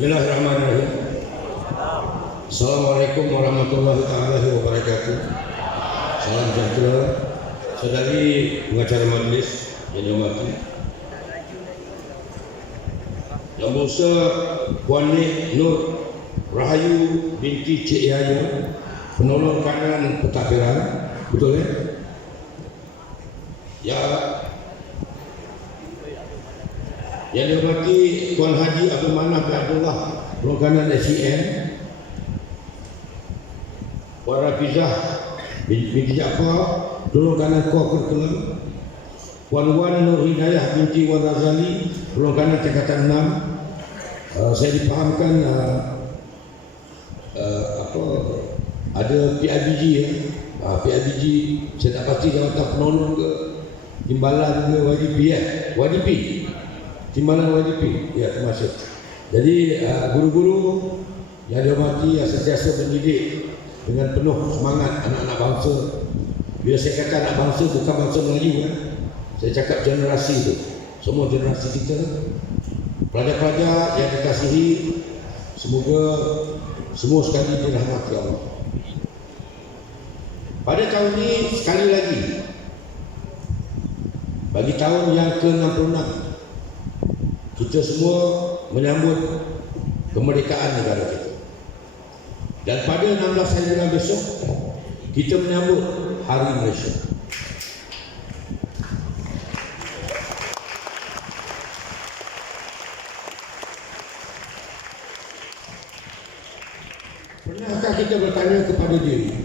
Bismillahirrahmanirrahim. Assalamualaikum warahmatullahi wabarakatuh. Salam sejahtera. Saudari pengacara majlis yang dihormati, Yang Berhormat Puan Nik Nur Rahayu binti Cik Yahya, penolong kanan pentadbiran, betul ya? Yang dihormati Tuan Haji Abdul Manaf bin Abdullah, penolong kanan SCN, Puan Rafizah binti Jaafar, penolong kanan Kuah Curriculum, Puan Wan Nur Hidayah binti Wan Razali, penolong kanan Tingkatan 6. Saya dipahamkan ada PIBG ya. PIBG saya tak pasti jawatan penolong ke timbalan ke YDP ya. YDP. Timbalan YDP. Ya, terima kasih. Jadi guru-guru yang dihormati, yang sentiasa mendidik dengan penuh semangat anak-anak bangsa. Bila saya kata anak bangsa, bukan bangsa Melayu kan. Saya cakap generasi itu. Semua generasi kita, pelajar-pelajar yang dikasihi, semoga semua sekali dirahmati Allah. Pada tahun ini sekali lagi, bagi tahun yang ke-66, kita semua menyambut kemerdekaan negara kita. Dan pada 16 hari bulan besok, kita menyambut Hari Malaysia. Pernahkah kita bertanya kepada diri,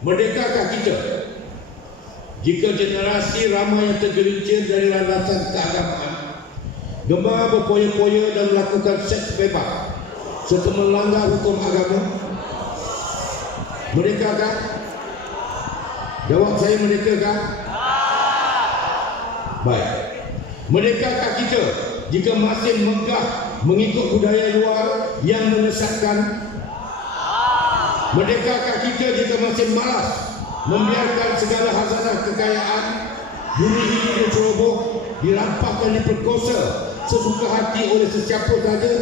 merdekakah kita jika generasi ramai yang tergelincir dari landasan keagamaan, gemar berpoya-poya dan melakukan seks bebas serta melanggar hukum agama? Merdekakah? Jawab saya, merdekakah? Baik. Merdekakah kita jika masih megah mengikut budaya luar yang menyesatkan? Merdekakah kita jika masih malas membiarkan segala khazanah kekayaan bumi ini diceroboh, dirampaskan, diperkosa sesuka hati oleh sesiapa saja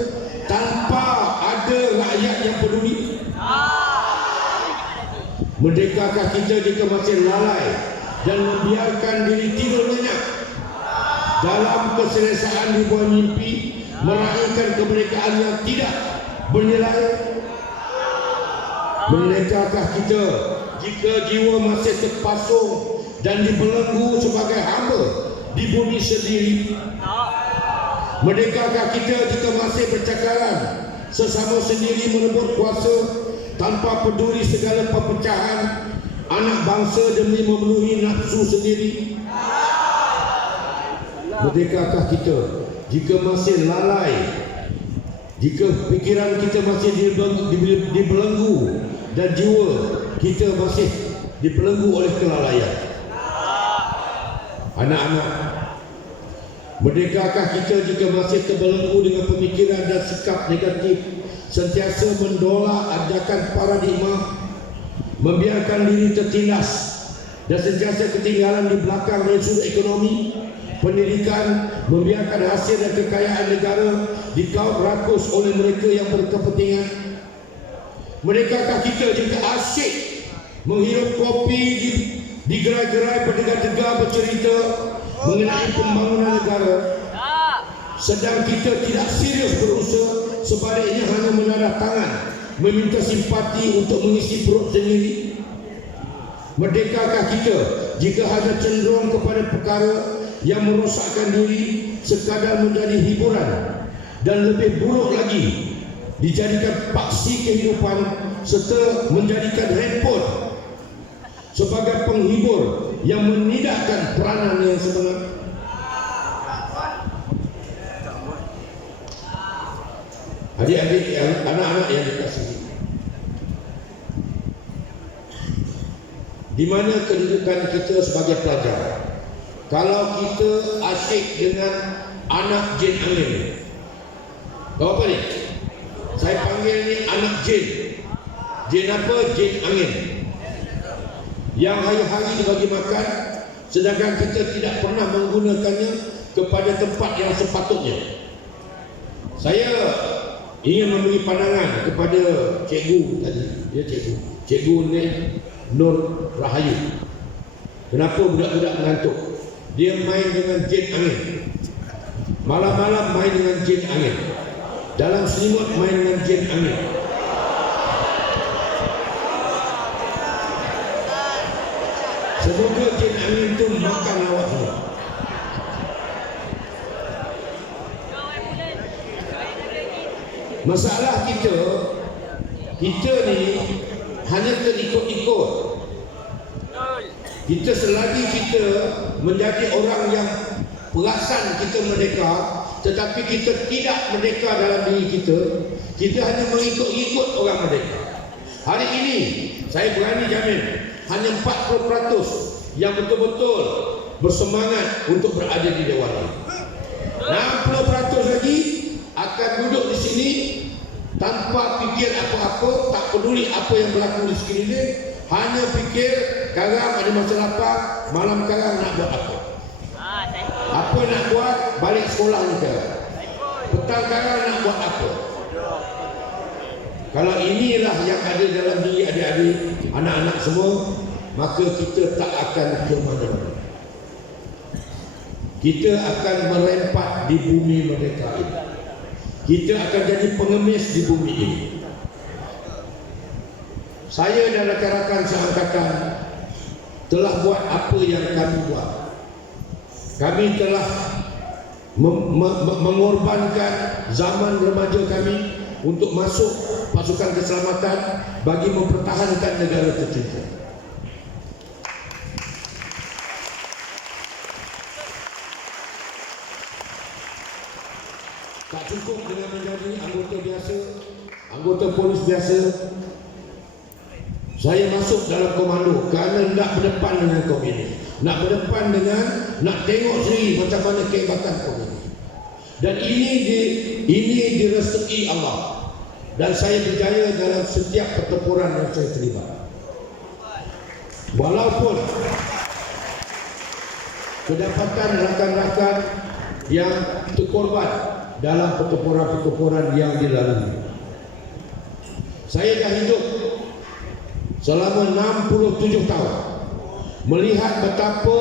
tanpa ada rakyat yang peduli? Merdekakah kita jika masih lalai dan membiarkan diri tidur nyenyak dalam keselesaan ribuan mimpi meraihkan kemerdekaan yang tidak bernilai? Merdekakah kita jika jiwa masih terpasung dan dibelenggu sebagai hamba di bumi sendiri? Merdekakah kita jika masih bercakaran sesama sendiri merebut kuasa tanpa peduli segala perpecahan anak bangsa demi memenuhi nafsu sendiri? Merdekakah kita jika masih lalai, jika pikiran kita masih dibelenggu dan jiwa kita masih dibelenggu oleh kelalaian? Anak-anak, merdekakah kita jika masih terbelenggu dengan pemikiran dan sikap negatif, sentiasa menolak ajakan paradigma, membiarkan diri tertindas dan sentiasa ketinggalan di belakang dari sudut ekonomi, pendidikan, membiarkan hasil dan kekayaan negara dikaup rakus oleh mereka yang berkepentingan? Merdekakah kita jika asyik menghirup kopi di gerai-gerai berdegar-degar bercerita mengenai pembangunan negara, sedang kita tidak serius berusaha, sebaliknya hanya menadah tangan meminta simpati untuk mengisi perut sendiri? Merdekakah kita jika hanya cenderung kepada perkara yang merosakkan diri sekadar menjadi hiburan dan lebih buruk lagi dijadikan paksi kehidupan serta menjadikan handphone sebagai penghibur yang menidakkan peranan yang sebenar? Adik-adik, anak-anak yang dikasihi, di mana kedudukan kita sebagai pelajar kalau kita asyik dengan anak jin angin? Tahu apa ni? Saya panggil ni anak jin. Jin apa? Jin angin. Yang hari-hari dibagi makan, sedangkan kita tidak pernah menggunakannya kepada tempat yang sepatutnya. Saya ingin memberi pandangan kepada cikgu tadi. Dia cikgu ni Nur Rahayu. Kenapa budak-budak mengantuk? Dia main dengan jin angin. Malam-malam main dengan jin angin. Dalam selimut main dengan jin angin. Semoga jin angin itu makan awak semua. Masalah kita ni hanya terikut-ikut. Kita selagi kita menjadi orang yang perasan kita merdeka, tetapi kita tidak merdeka dalam diri kita, kita hanya mengikut-ikut orang merdeka. Hari ini saya berani jamin hanya 40% yang betul-betul bersemangat untuk berada di Dewan. 60% lagi akan duduk di sini tanpa fikir apa-apa, tak peduli apa yang berlaku di sekeliling, hanya fikir sekarang ada masa lapar, malam sekarang nak buat apa? Apa nak buat? Balik sekolah juga. Petang sekarang nak buat apa? Kalau inilah yang ada dalam diri adik-adik, anak-anak semua, maka kita tak akan ke mana-mana. Kita akan merempat di bumi merdeka ini. Kita akan jadi pengemis di bumi ini. Saya dan rakan-rakan seangkatan telah buat apa yang kami buat. Kami telah mengorbankan zaman remaja kami untuk masuk pasukan keselamatan bagi mempertahankan negara tercinta. Tak cukup dengan menjadi anggota biasa, anggota polis biasa. Saya masuk dalam komando kerana nak berdepan dengan kaum ini, nak berdepan dengan, nak tengok sendiri macam mana kehebatan kaum ini. Dan ini direstui Allah. Dan saya berjaya dalam setiap pertempuran yang saya terlibat. Walaupun kedapatan rakan-rakan yang terkorban dalam pertempuran-pertempuran yang dilalui. Saya dah hidup selama 67 tahun melihat betapa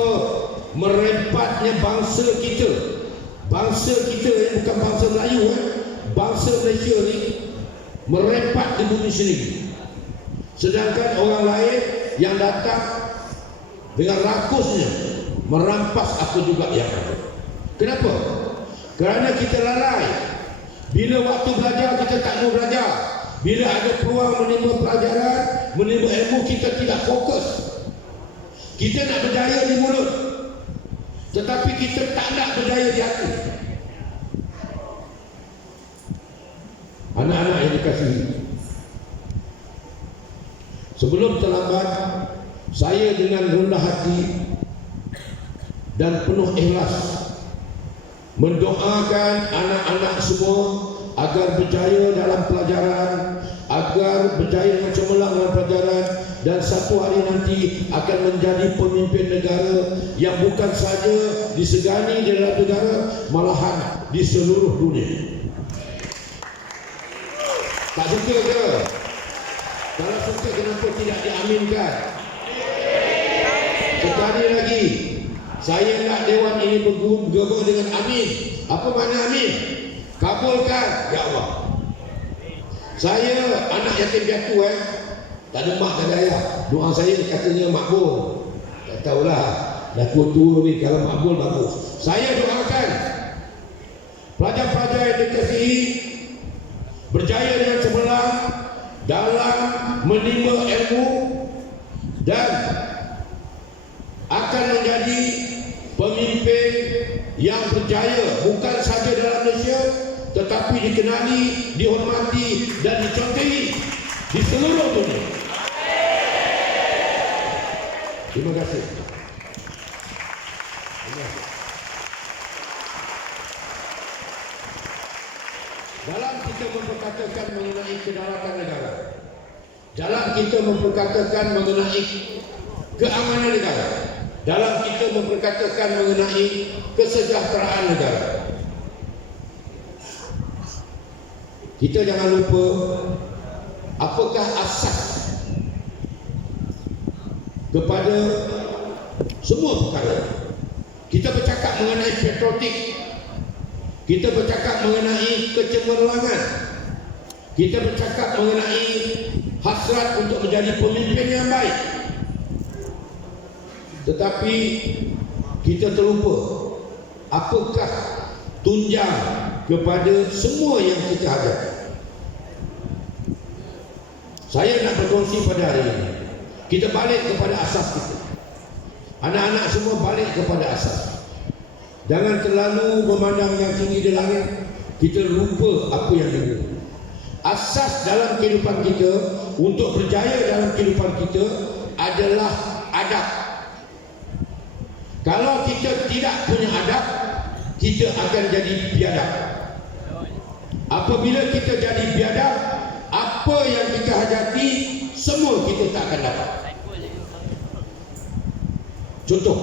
merempatnya bangsa kita yang bukan bangsa Melayu, bangsa Malaysia ni merempat di bumi sendiri, sedangkan orang lain yang datang dengan rakusnya merampas apa juga yang ada. Kenapa? Kerana kita lalai. Bila waktu belajar kita tak mau belajar. Bila ada peluang menerima pelajaran, menerima ilmu, kita tidak fokus. Kita nak berjaya di mulut, tetapi kita tak nak berjaya di hati. Anak-anak yang dikasihi, sebelum terlambat, saya dengan rendah hati dan penuh ikhlas mendoakan anak-anak semua agar berjaya dalam pelajaran, agar berjaya dengan cemerlang dalam pelajaran, dan satu hari nanti akan menjadi pemimpin negara yang bukan saja disegani di dalam negara, malahan di seluruh dunia. Tak suka ke? Kalau suka, kenapa tidak diaminkan? Sekali lagi, saya nak Dewan ini bergabung dengan amin. Apa makna amin? Kabulkan, ya Allah. Saya anak yatim piatu, tak ada mak, tak ada ayah. Doa saya katanya makbul. Tak tahulah, dah tua-tua ni, kalau makbul bagus. Saya doakan pelajar-pelajar yang dikasihi berjaya dengan cemerlang dalam menimba ilmu dan akan menjadi pemimpin yang berjaya bukan saja dalam Malaysia, tetapi dikenali, dihormati dan dicontohi di seluruh dunia. Terima kasih. Dalam kita memperkatakan mengenai kedaulatan negara, dalam kita memperkatakan mengenai keamanan negara, dalam kita memperkatakan mengenai kesejahteraan negara. Kita jangan lupa apakah asas kepada semua perkara. Kita bercakap mengenai patriotik, kita bercakap mengenai kecemerlangan, kita bercakap mengenai hasrat untuk menjadi pemimpin yang baik. Tetapi kita terlupa apakah tunjang kepada semua yang kita hadapi. Saya nak berkongsi pada hari ini, kita balik kepada asas kita. Anak-anak semua balik kepada asas. Jangan terlalu memandang yang tinggi di langit, kita lupa apa yang di bumi. Asas dalam kehidupan kita, untuk berjaya dalam kehidupan kita adalah adab. Kalau kita tidak punya adab, kita akan jadi biadab. Apabila kita jadi biadab, apa yang kita hadapi semua kita tak akan dapat. Contoh,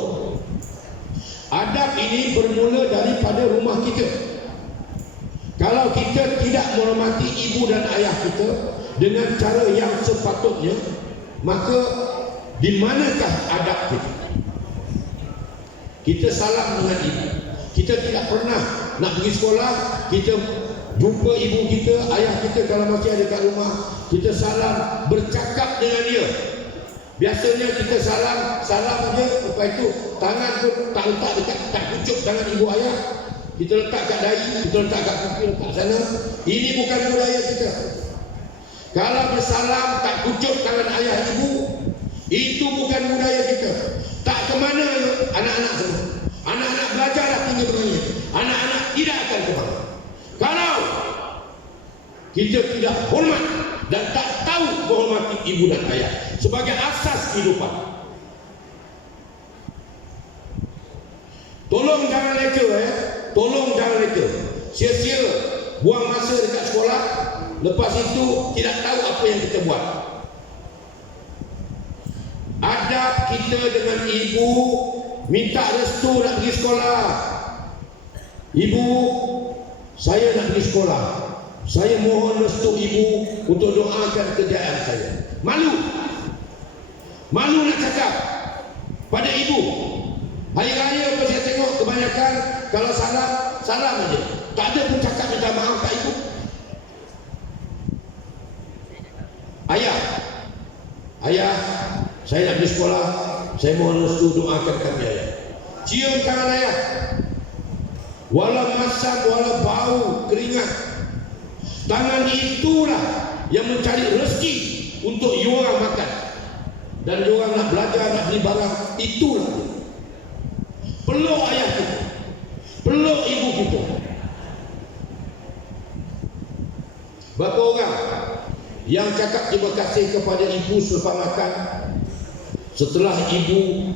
adab ini bermula daripada rumah kita. Kalau kita tidak menghormati ibu dan ayah kita dengan cara yang sepatutnya, maka di manakah adab kita? Kita salam dengan ibu. Kita tidak pernah nak pergi sekolah, kita jumpa ibu kita, ayah kita kalau masih ada kat rumah, kita salam, bercakap dengan dia. Biasanya kita salam aja, lepas itu tangan pun tak letak dekat, tak pucuk tangan ibu ayah. Kita letak kat dahi, kita letak kat kaki, letak sana. Ini bukan budaya kita. Kalau bersalam tak pucuk tangan ayah ibu, itu bukan budaya kita. Tak ke mana anak-anak semua. Anak-anak belajarlah tinggi berani. Anak-anak tidak akan ke mana. Kalau kita tidak hormat dan tak tahu menghormati ibu dan ayah sebagai asas kehidupan, tolong jangan leka, tolong jangan leka. Sia-sia buang masa dekat sekolah, lepas itu tidak tahu apa yang kita buat. Adab kita dengan ibu, minta restu nak pergi sekolah. Ibu, saya nak pergi sekolah. Saya mohon restu ibu untuk doakan kejayaan saya. Malu. Malu nak cakap pada ibu. Hari raya apa saya tengok kebanyakan kalau salam aja. Tak ada pun cakap minta maaf kat ibu. Ayah, saya nak pergi sekolah. Saya mohon restu doakan kami ayah. Cium tangan ayah. Walau masam, walau bau, keringat. Tangan itulah yang mencari rezeki untuk diorang makan. Dan diorang nak belajar, nak beli barang. Itulah dia. Peluk ayah kita, peluk ibu kita. Berapa orang yang cakap terima kasih kepada ibu selepas makan, setelah ibu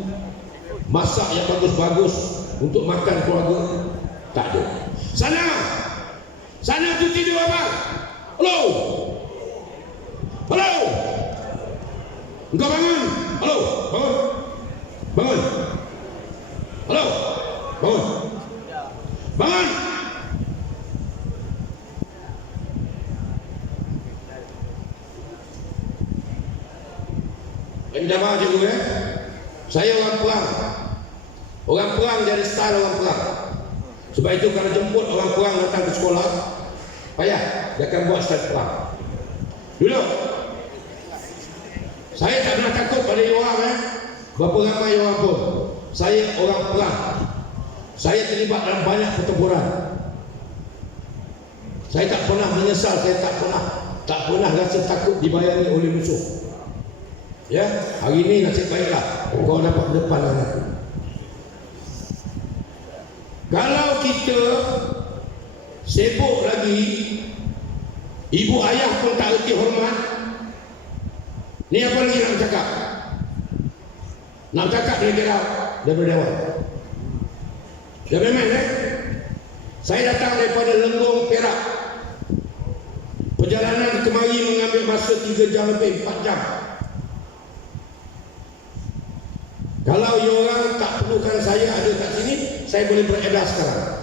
masak yang bagus-bagus untuk makan keluarga? Tak ada. Sana tu tidur abang. Hello. Engkau bangun. Hello, bangun. Hello, bangun. Minta maaf cikgu Saya orang perang. Orang perang jadi style orang perang. Sebab itu kalau jemput orang perang datang ke sekolah, payah, dia akan buat style perang. Dulu saya tak pernah takut pada orang berapa ramai orang pun. Saya orang perang. Saya terlibat dalam banyak pertempuran. Saya tak pernah menyesal. Saya tak pernah rasa takut dibayangi oleh musuh. Ya, hari ini nasib baiklah kau dapat depan dengan aku. Kalau kita sibuk lagi, ibu ayah pun tak erti hormat, ni apa lagi nak cakap? Nak cakap dia kira daripada dewan. Dia memang saya datang daripada Lenggong, Perak. Perjalanan kemari mengambil masa 3 jam lebih, 4 jam. Kalau orang tak kedudukan saya ada kat sini, saya boleh beredar sekarang.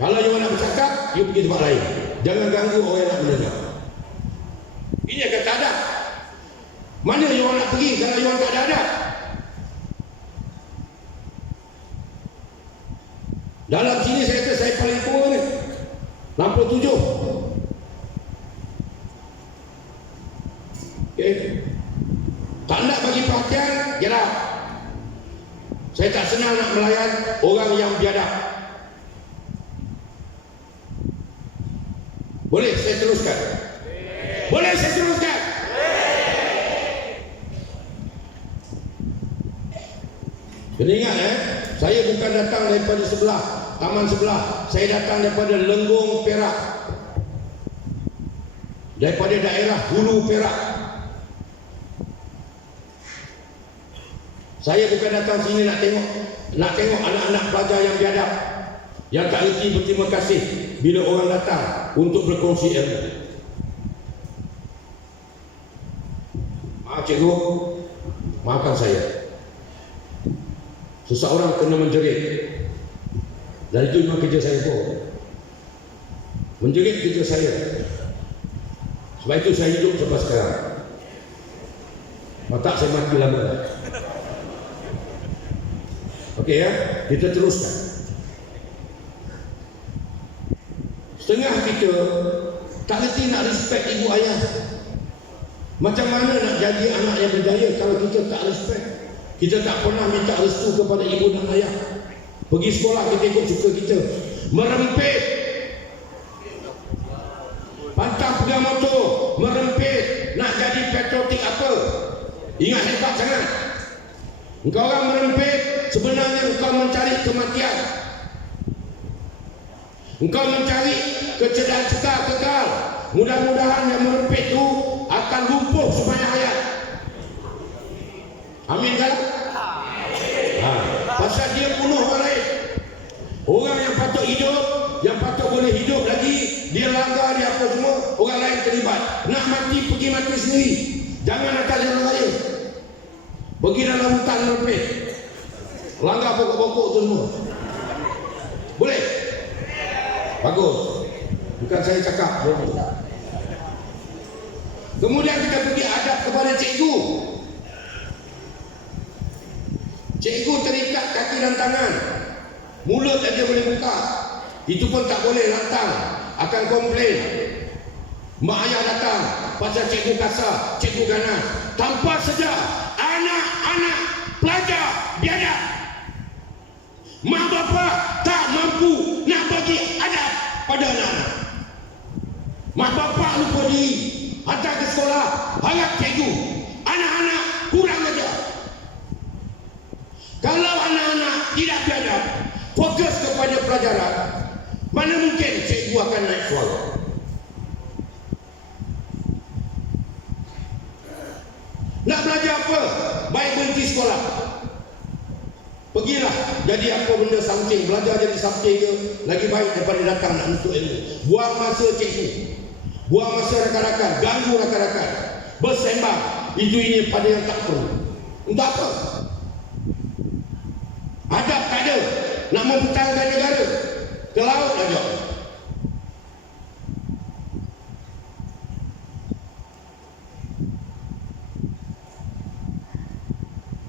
Kalau you nak bercakap, you pergi tempat lain. Jangan ganggu orang yang nak mendengar. Ini kata adab. Mana you nak pergi kalau you tak ada adab? Dalam sini saya kata saya paling tua ni, 67. Okay. Tak nak bagi perhatian, get out. Saya tak senang nak melayan orang yang biadab. Boleh saya teruskan? Boleh saya teruskan? Kena ingat saya bukan datang daripada sebelah, taman sebelah. Saya datang daripada Lenggong, Perak. Daripada daerah Hulu, Perak. Saya bukan datang sini nak tengok anak-anak pelajar yang biadab, yang tak erti berterima kasih bila orang datang untuk berkongsi ilmu. Maaf cikgu, maafkan saya. Seseorang kena menjerit, dan itu memang kerja saya pun. Menjerit kerja saya. Sebab itu saya hidup sampai sekarang. Matak saya mati lama. Okey ya, kita teruskan. Setengah kita tak reti nak respect ibu ayah. Macam mana nak jadi anak yang berjaya kalau kita tak respect? Kita tak pernah minta restu kepada ibu dan ayah. Pergi sekolah kita ikut suka kita. Merempit, pantang pegang motor, merempit, nak jadi patriotik apa? Ingat hebat sangat. Engkau orang merempit, sebenarnya engkau mencari kematian. Engkau mencari kecerdasan kekal. Mudah-mudahan yang merempit itu akan lumpuh sepanjang hayat. Amin kan? Pasal dia bunuh orang lain. Orang yang patut hidup, yang patut boleh hidup lagi, dia langgar, dia apa semua, orang lain terlibat. Nak mati, pergi mati sendiri. Jangan atas orang lain. Pergi dalam hutan merempit, langgar pokok-pokok tu semua. Boleh? Bagus. Bukan saya cakap. Kemudian kita pergi adab kepada cikgu. Cikgu terikat kaki dan tangan, mulut saja boleh buka. Itu pun tak boleh, lantang. Akan komplain. Mak ayah datang pasal cikgu kasar, cikgu ganas. Tanpa sedar, anak-anak pelajar biadab. Mak bapa tak mampu nak bagi adab pada anak-anak. Mak bapa lupa diri, hantar ke sekolah, harap cikgu. Anak-anak kurang ajar. Kalau anak-anak tidak biadab, fokus kepada pelajaran, mana mungkin cikgu akan naik suara? Nak belajar apa? Baik berhenti sekolah. Pergilah jadi apa benda something. Belajar jadi something ke, lagi baik daripada datang nak nuntut ilmu. Buang masa cikgu, buang masa rakan-rakan, ganggu rakan-rakan, bersembang itu ini pada yang tak perlu. Untuk apa? Adab tak ada. Nak mempertahankan negara, ke laut saja.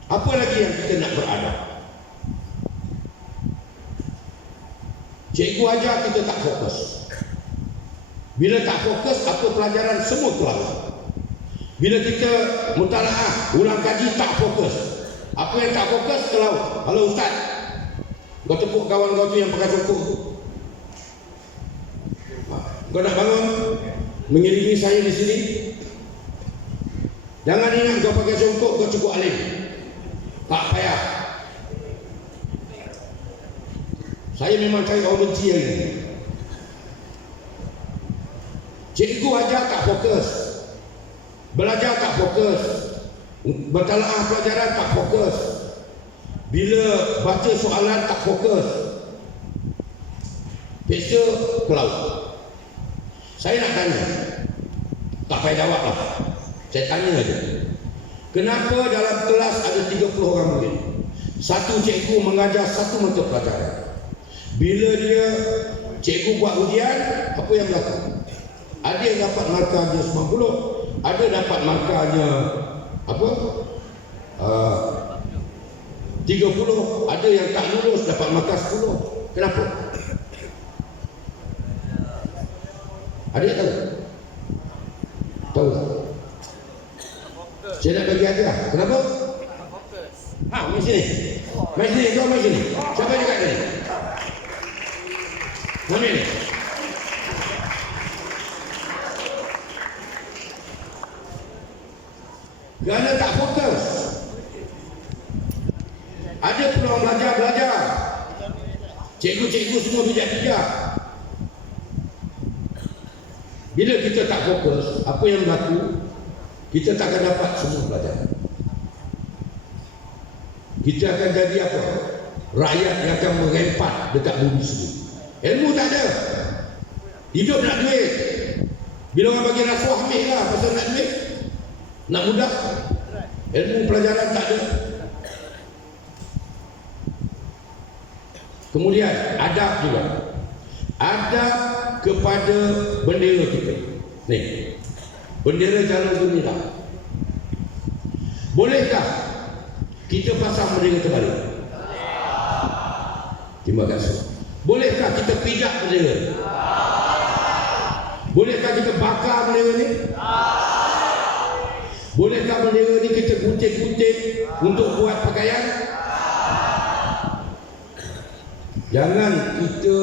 Apa lagi yang kita nak beradab? Cikgu ajar kita tak fokus. Bila tak fokus, apa pelajaran semua keluar. Bila kita mutalaah, ulang kaji tak fokus. Apa yang tak fokus ke laut. Halo Ustaz, kau tepuk kawan kau tu yang pakai songkok tu. Kau nak bangun mengiringi saya di sini. Jangan ingat kau pakai songkok kau cukup alim. Tak payah. Saya memang cari orang benci hari ini. Cikgu ajar tak fokus, belajar tak fokus, bertalaah pelajaran tak fokus, bila baca soalan tak fokus, peksa ke laut. Saya nak tanya, tak payah jawab lah, saya tanya aja. Kenapa dalam kelas ada 30 orang murid? Satu cikgu mengajar satu mata pelajaran. Bila dia cikgu buat ujian, apa yang berlaku? Ada yang dapat markahnya 90, ada dapat markahnya apa? 30, ada yang tak lulus dapat markah 10. Kenapa? Ada yang tahu? Tahu tak? Saya nak bagi hadiah. Kenapa? Mari sini. Mari sini, kau mari sini. Siapa yang dekat tadi? Mari ni. Kerana tak fokus. Ada peluang belajar. Cikgu-cikgu semua bijak-bijak. Bila kita tak fokus, apa yang berlaku? Kita tak akan dapat semua pelajaran. Kita akan jadi apa? Rakyat yang akan merempat dekat bumi sendiri. Ilmu tak ada. Hidup nak duit. Bila orang bagi rasuah, ambil lah pasal nak duit. Nak mudah. Ilmu pelajaran tak ada. Kemudian adab juga. Adab kepada bendera kita. Ni. Bendera Jalur Gemilang. Bolehkah kita pasang bendera terbalik? Terima kasih. Bolehkah kita pijak bendera? Bolehkah kita bakar bendera ni? Bolehkah bendera ni kita gunting-gunting untuk buat pakaian? Jangan kita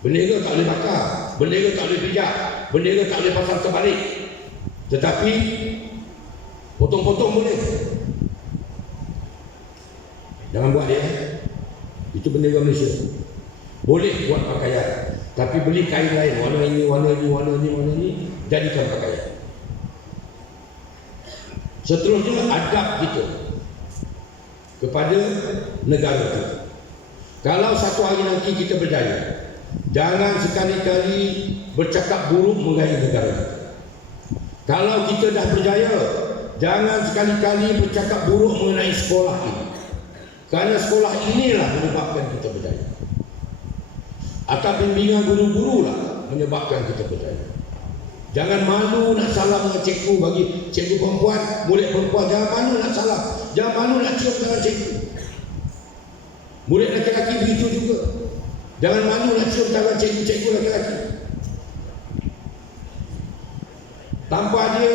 bendera tak boleh bakar, bendera tak boleh pijak, bendera tak boleh pasang terbalik. Tetapi potong-potong boleh. Jangan buat dia. Itu bendera Malaysia. Boleh buat pakaian, tapi beli kain lain, warna ini, warna ini, warna ini, warna ini, jadikan pakaian. Seterusnya adab kita kepada negara kita. Kalau satu hari nanti kita berjaya, jangan sekali-kali bercakap buruk mengenai negara kita. Kalau kita dah berjaya, jangan sekali-kali bercakap buruk mengenai sekolah ini. Kerana sekolah inilah menyebabkan kita berjaya. Atau bimbingan guru-guru lah menyebabkan kita berjaya. Jangan malu nak salam dengan cikgu. Bagi cikgu perempuan, murid perempuan, jangan malu nak salam. Jangan malu nak cium tangan cikgu. Murid lelaki begitu juga. Jangan malu nak cium tangan cikgu-cikgu lelaki. Tanpa dia,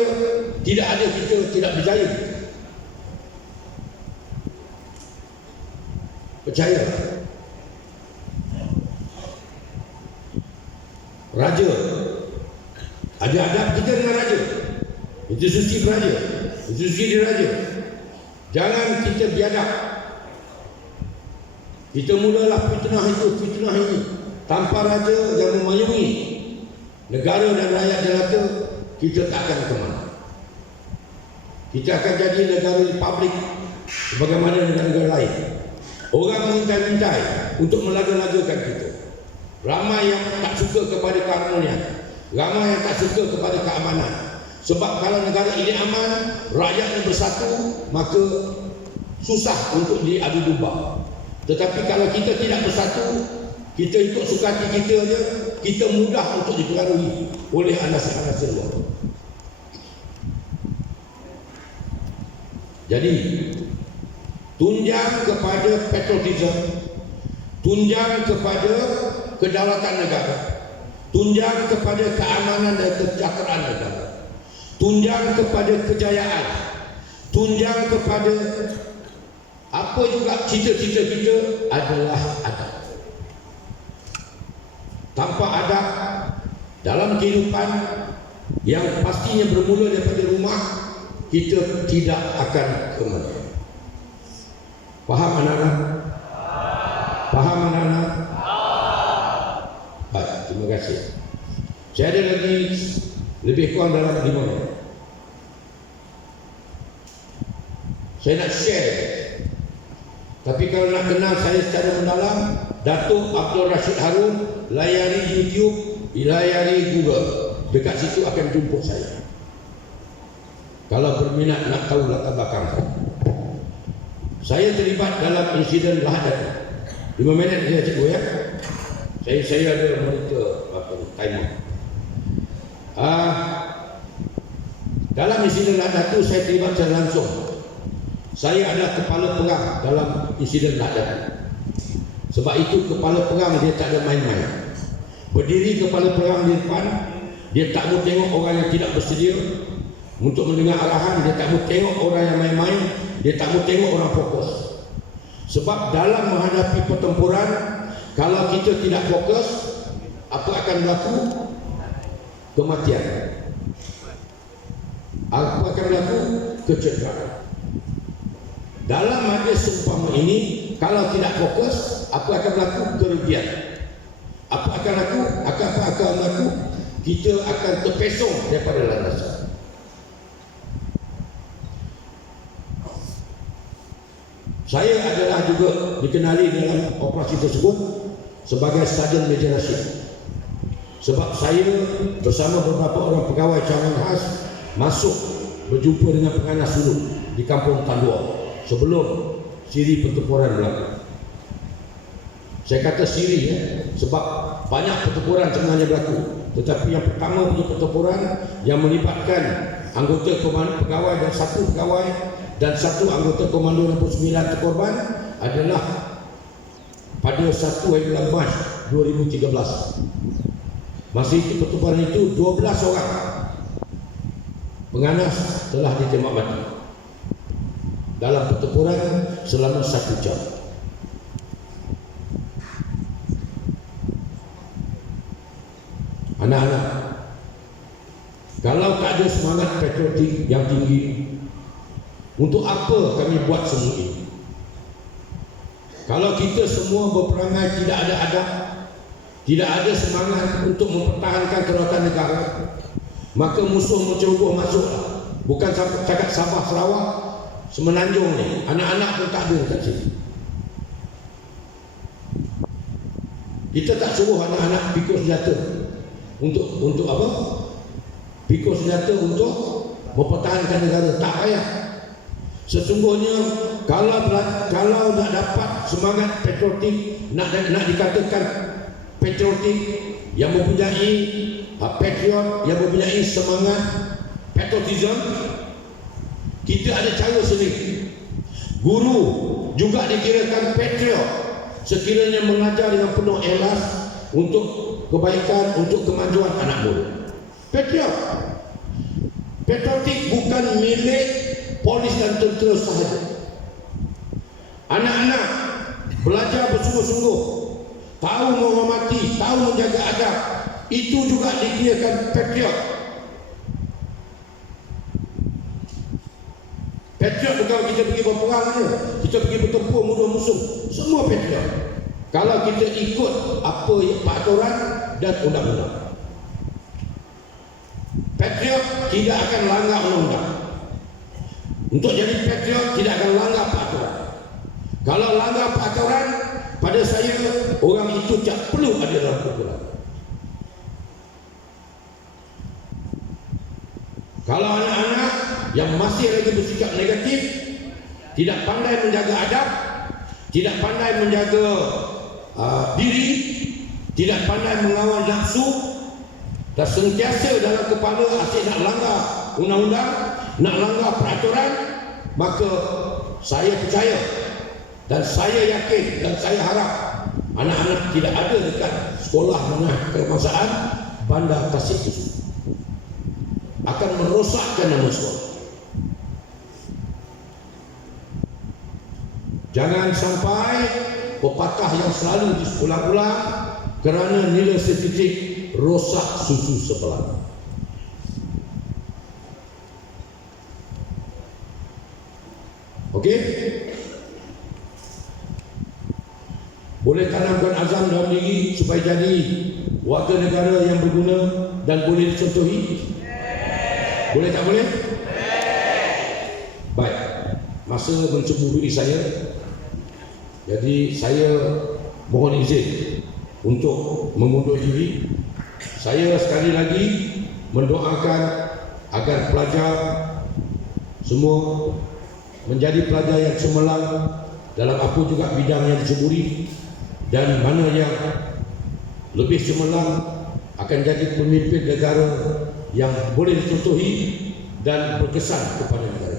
tidak ada kita tidak berjaya. Percaya. Raja, ada adab kita dengan raja. Institusi raja, institusi raja. Jangan kita biadab. Kita mulalah fitnah itu, fitnah ini. Tanpa raja yang memayungi negara dan rakyat jelata, kita tak akan ke mana. Kita akan jadi negara republik sebagaimana negara-negara lain. Orang mengintai-intai untuk melaga-lagakan kita. Ramai yang tak suka kepada keharmonian, ramai yang tak suka kepada keamanan. Sebab kalau negara ini aman, rakyatnya bersatu, maka susah untuk diadu domba. Tetapi kalau kita tidak bersatu, kita ikut suka hati kita je, kita mudah untuk dipengaruhi oleh anasir-anasir luar. Jadi tunjang kepada patriotism, tunjang kepada kedaulatan negara, tunjang kepada keamanan dan kesejahteraan negara, tunjang kepada kejayaan, tunjang kepada apa juga cita-cita kita adalah adab. Tanpa adab dalam kehidupan yang pastinya bermula daripada rumah, kita tidak akan ke mana. Faham anak-anak? Faham anak-anak? Baik, terima kasih. Saya ada lagi lebih kurang dalam 5 minit. Saya nak share. Tapi kalau nak kenal saya secara mendalam, Datuk Abdul Rashid Harun, layari YouTube, layari Google. Dekat situ akan jumpa saya. Kalau berminat nak tahu latar belakang saya terlibat dalam insiden Lahad. 5 minit saya cikgu ya. Saya ada monitor timer. Dalam insiden Lahad itu saya terlibat secara langsung. Saya adalah kepala perang dalam insiden Lahad. Sebab itu kepala perang dia tak ada main-main. Berdiri kepala perang di depan, dia tak mau tengok orang yang tidak bersedia untuk mendengar arahan, dia tak mau tengok orang yang main-main, dia tak mau tengok orang fokus. Sebab dalam menghadapi pertempuran, kalau kita tidak fokus, apa akan berlaku? Kematian. Apa akan berlaku? Kecederaan. Dalam hadis seumpama ini, kalau tidak fokus, apa akan berlaku? Kerugian. Apa akan berlaku? Apa akan berlaku? Kita akan terpesong daripada landasan. Saya adalah juga dikenali dalam operasi tersebut sebagai Sarjan Major Rashid. Sebab saya bersama beberapa orang pegawai cawangan khas masuk berjumpa dengan penganas dulu di kampung Tandua sebelum siri pertempuran berlaku. Saya kata siri sebab banyak pertempuran sebenarnya berlaku. Tetapi yang pertama punya pertempuran yang melibatkan anggota komando pegawai dan satu pegawai dan satu anggota komando 69 terkorban adalah pada 1 hari bulan Mac 2013. Masa itu pertempuran itu 12 orang penganas telah ditembak mati dalam pertempuran selama 1 jam. Anak-anak, kalau tak ada semangat patriotik yang tinggi, untuk apa kami buat semua ini? Kalau kita semua berperangai tidak ada adab, tidak ada semangat untuk mempertahankan kedaulatan negara, maka musuh menceroboh masuklah. Bukan cakap Sabah, Sarawak, Semenanjung ni, anak-anak pun tak ada kat sini. Kita tak suruh anak-anak pikul senjata untuk apa? Pikul senjata untuk mempertahankan negara, tak payah. Sesungguhnya kalau nak dapat semangat patriotik, nak dikatakan patriotik yang mempunyai patriot, yang mempunyai semangat patriotism, kita ada cara sendiri. Guru juga dikirakan patriot sekiranya mengajar dengan penuh ikhlas untuk kebaikan, untuk kemajuan anak muda. Patriot. Patriotik bukan milik polis dan tentera sahaja. Anak-anak belajar bersungguh-sungguh, tahu menghormati, tahu menjaga adab, itu juga dikirakan patriot. Patriot bukan kita pergi berperang saja, kita pergi bertempur musuh musuh, semua patriot. Kalau kita ikut apa peraturan dan undang-undang. Patriot tidak akan langgar undang-undang. Untuk jadi patriot tidak akan langgar peraturan. Kalau langgar peraturan, pada saya orang itu tak perlu ada dalam kumpulan. Kalau anak-anak yang masih lagi bersikap negatif, tidak pandai menjaga adab, tidak pandai menjaga diri, tidak pandai mengawal nafsu, dan sentiasa dalam kepala asyik nak langgar undang-undang, nak langgar peraturan, maka saya percaya dan saya yakin dan saya harap anak-anak tidak ada dekat sekolah menengah kebangsaan Bandar Tasik itu akan merosakkan nama sekolah. Jangan sampai pepatah yang selalu diulang-ulang kerana nilai setitik rosak susu sebelah. Okey? Boleh tanamkan azam dalam diri supaya jadi warga negara yang berguna dan boleh dicontohi? Boleh tak boleh? Baik. Masa mencemburui saya, jadi saya mohon izin untuk mengundur diri. Saya sekali lagi mendoakan agar pelajar semua menjadi pelajar yang cemerlang dalam apa juga bidang yang diceburi, dan mana yang lebih cemerlang akan jadi pemimpin negara yang boleh dicontohi dan berkesan kepada negara.